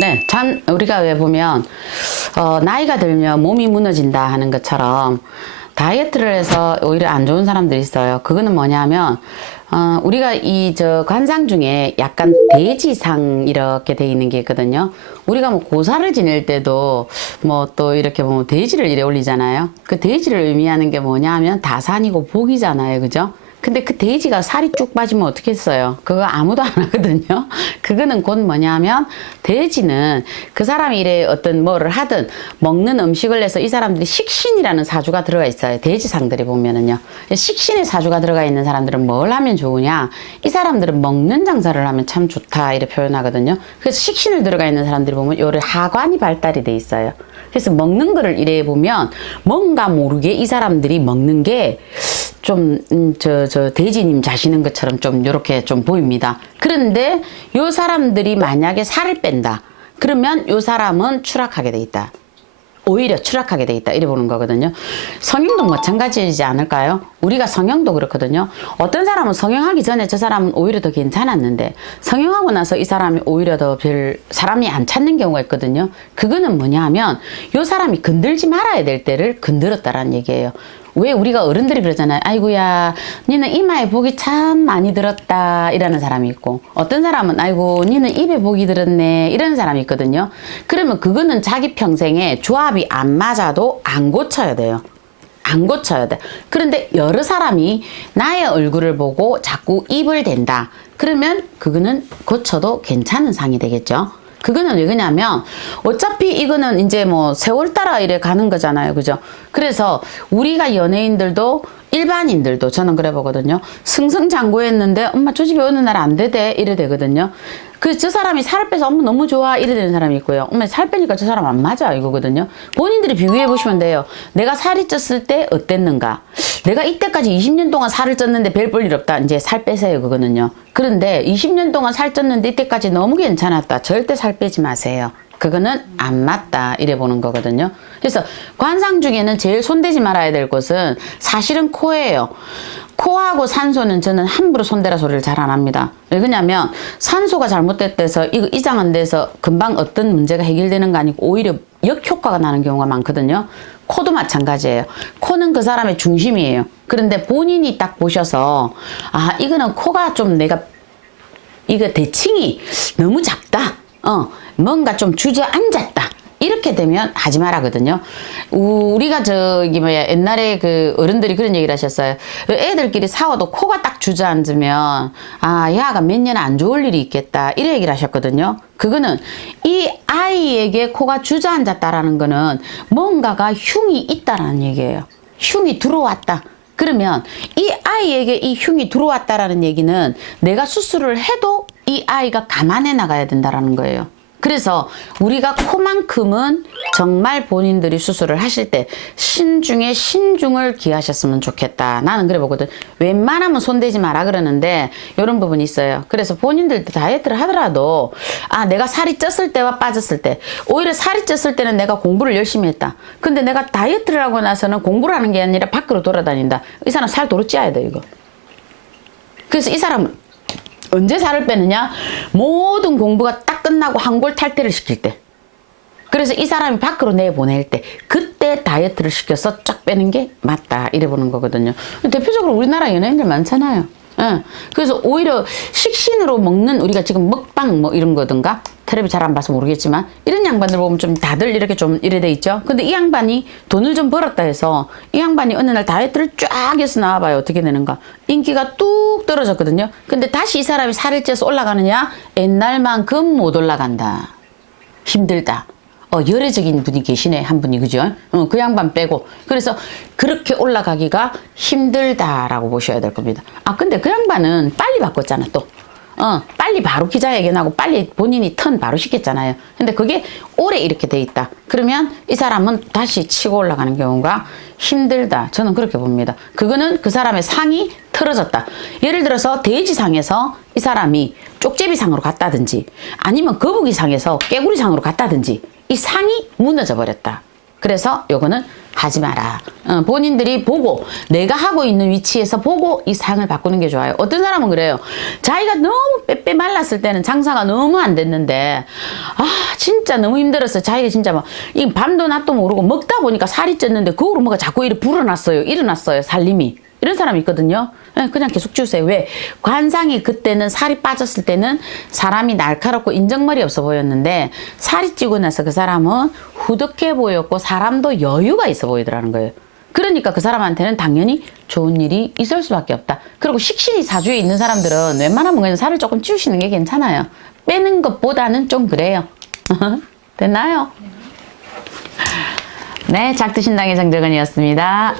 네, 우리가 왜 보면, 나이가 들면 몸이 무너진다 하는 것처럼 다이어트를 해서 오히려 안 좋은 사람들이 있어요. 그거는 뭐냐면, 우리가 관상 중에 약간 돼지상 이렇게 돼 있는 게 있거든요. 우리가 뭐 고사를 지낼 때도 뭐 또 이렇게 보면 돼지를 이래 올리잖아요. 그 돼지를 의미하는 게 뭐냐면 다산이고 복이잖아요. 그죠? 근데 그 돼지가 살이 쭉 빠지면 어떻게 했어요? 그거 아무도 안 하거든요. 그거는 곧 뭐냐면 돼지는 그 사람이 이래 어떤 뭐를 하든 먹는 음식을 해서 이 사람들이 식신이라는 사주가 들어가 있어요. 돼지상들이 보면은요. 식신의 사주가 들어가 있는 사람들은 뭘 하면 좋으냐? 이 사람들은 먹는 장사를 하면 참 좋다 이렇게 표현하거든요. 그래서 식신을 들어가 있는 사람들이 보면 요래 하관이 발달이 돼 있어요. 그래서 먹는 거를 이래 보면 뭔가 모르게 이 사람들이 먹는 게 좀, 돼지님 자시는 것처럼 좀 요렇게 좀 보입니다. 그런데 요 사람들이 만약에 살을 뺀다. 그러면 요 사람은 추락하게 돼 있다. 오히려 추락하게 돼 있다. 이래 보는 거거든요. 성형도 마찬가지이지 않을까요? 우리가 성형도 그렇거든요. 어떤 사람은 성형하기 전에 저 사람은 오히려 더 괜찮았는데 성형하고 나서 이 사람이 오히려 더 별 사람이 안 찾는 경우가 있거든요. 그거는 뭐냐 하면 요 사람이 건들지 말아야 될 때를 건드렸다라는 얘기예요. 왜 우리가 어른들이 그러잖아요. 아이고야, 니는 이마에 복이 참 많이 들었다. 이라는 사람이 있고, 어떤 사람은 아이고, 니는 입에 복이 들었네. 이런 사람이 있거든요. 그러면 그거는 자기 평생에 조합이 안 맞아도 안 고쳐야 돼요. 안 고쳐야 돼. 그런데 여러 사람이 나의 얼굴을 보고 자꾸 입을 댄다. 그러면 그거는 고쳐도 괜찮은 상이 되겠죠. 그거는 왜 그러냐면 어차피 이거는 이제 뭐 세월 따라 이래 가는 거잖아요. 그죠? 그래서 우리가 연예인들도 일반인들도 저는 그래 보거든요. 승승장구했는데 엄마 저 집에 어느 날 안 되대 이래 되거든요. 저 사람이 살을 빼서 엄마 너무 좋아 이래 되는 사람이 있고요. 엄마 살 빼니까 저 사람 안 맞아 이거거든요. 본인들이 비교해 보시면 돼요. 내가 살이 쪘을 때 어땠는가? 내가 이때까지 20년 동안 살을 쪘는데 별 볼 일 없다. 이제 살 빼세요 그거는요. 그런데 20년 동안 살 쪘는데 이때까지 너무 괜찮았다. 절대 살 빼지 마세요. 그거는 안 맞다 이래 보는 거거든요. 그래서 관상 중에는 제일 손대지 말아야 될 곳은 사실은 코예요. 코하고 산소는 저는 함부로 손대라 소리를 잘 안 합니다. 왜 그러냐면 산소가 잘못됐대서 이거 이상 안 돼서 금방 어떤 문제가 해결되는 거 아니고 오히려 역효과가 나는 경우가 많거든요. 코도 마찬가지예요. 코는 그 사람의 중심이에요. 그런데 본인이 딱 보셔서 아 이거는 코가 좀 내가 이거 대칭이 너무 작다. 뭔가 좀 주저앉았다. 이렇게 되면 하지 말라거든요. 우리가 옛날에 그 어른들이 그런 얘기를 하셨어요. 애들끼리 싸워도 코가 딱 주저앉으면 아 야가 몇 년 안 좋을 일이 있겠다 이런 얘기를 하셨거든요. 그거는 이 아이에게 코가 주저앉았다라는 거는 뭔가가 흉이 있다라는 얘기예요. 흉이 들어왔다. 그러면 이 아이에게 이 흉이 들어왔다라는 얘기는 내가 수술을 해도 이 아이가 감안해 나가야 된다라는 거예요. 그래서 우리가 코만큼은 정말 본인들이 수술을 하실 때 신중에 신중을 기하셨으면 좋겠다. 나는 그래 보거든. 웬만하면 손대지 마라 그러는데 이런 부분이 있어요. 그래서 본인들도 다이어트를 하더라도 아 내가 살이 쪘을 때와 빠졌을 때 오히려 살이 쪘을 때는 내가 공부를 열심히 했다. 근데 내가 다이어트를 하고 나서는 공부를 하는 게 아니라 밖으로 돌아다닌다. 이 사람 살 도로 찌어야 돼 이거. 그래서 이 사람은 언제 살을 빼느냐? 모든 공부가 딱 끝나고 한골 탈퇴를 시킬 때. 그래서 이 사람이 밖으로 내보낼 때 그때 다이어트를 시켜서 쫙 빼는 게 맞다 이래 보는 거거든요. 대표적으로 우리나라 연예인들 많잖아요. 예. 그래서 오히려 식신으로 먹는 우리가 지금 먹방 뭐 이런 거든가 텔레비 잘 안 봐서 모르겠지만 이런 양반들 보면 좀 다들 이렇게 좀 이래 돼 있죠. 근데 이 양반이 돈을 좀 벌었다 해서 이 양반이 어느 날 다이어트를 쫙 해서 나와봐요. 어떻게 되는가. 인기가 뚝 떨어졌거든요. 근데 다시 이 사람이 살을 쪄서 올라가느냐? 옛날만큼 못 올라간다. 힘들다. 열애적인 분이 계시네 한 분이 그죠? 그 양반 빼고 그래서 그렇게 올라가기가 힘들다라고 보셔야 될 겁니다. 아 근데 그 양반은 빨리 바꿨잖아 또. 빨리 바로 기자회견하고 빨리 본인이 턴 바로 시켰잖아요. 근데 그게 오래 이렇게 돼 있다. 그러면 이 사람은 다시 치고 올라가는 경우가 힘들다. 저는 그렇게 봅니다. 그거는 그 사람의 상이 틀어졌다. 예를 들어서 돼지상에서 이 사람이 쪽제비상으로 갔다든지 아니면 거북이상에서 깨구리상으로 갔다든지 이 상이 무너져 버렸다. 그래서 요거는 하지 마라. 본인들이 보고 내가 하고 있는 위치에서 보고 이 상을 바꾸는 게 좋아요. 어떤 사람은 그래요. 자기가 너무 빼빼 말랐을 때는 장사가 너무 안 됐는데 진짜 너무 힘들었어요. 자기가 진짜 막 이 밤도 낮도 모르고 먹다 보니까 살이 쪘는데 그거로 뭐가 자꾸 이렇게 불어났어요. 일어났어요. 살림이. 이런 사람이 있거든요. 그냥 계속 주세요. 왜? 관상이 그때는 살이 빠졌을 때는 사람이 날카롭고 인정머리 없어 보였는데 살이 찌고 나서 그 사람은 후덕해 보였고 사람도 여유가 있어 보이더라는 거예요. 그러니까 그 사람한테는 당연히 좋은 일이 있을 수밖에 없다. 그리고 식신이 사주에 있는 사람들은 웬만하면 그냥 살을 조금 찌우시는 게 괜찮아요. 빼는 것보다는 좀 그래요. 됐나요? 네, 작두신당의 정정은이었습니다.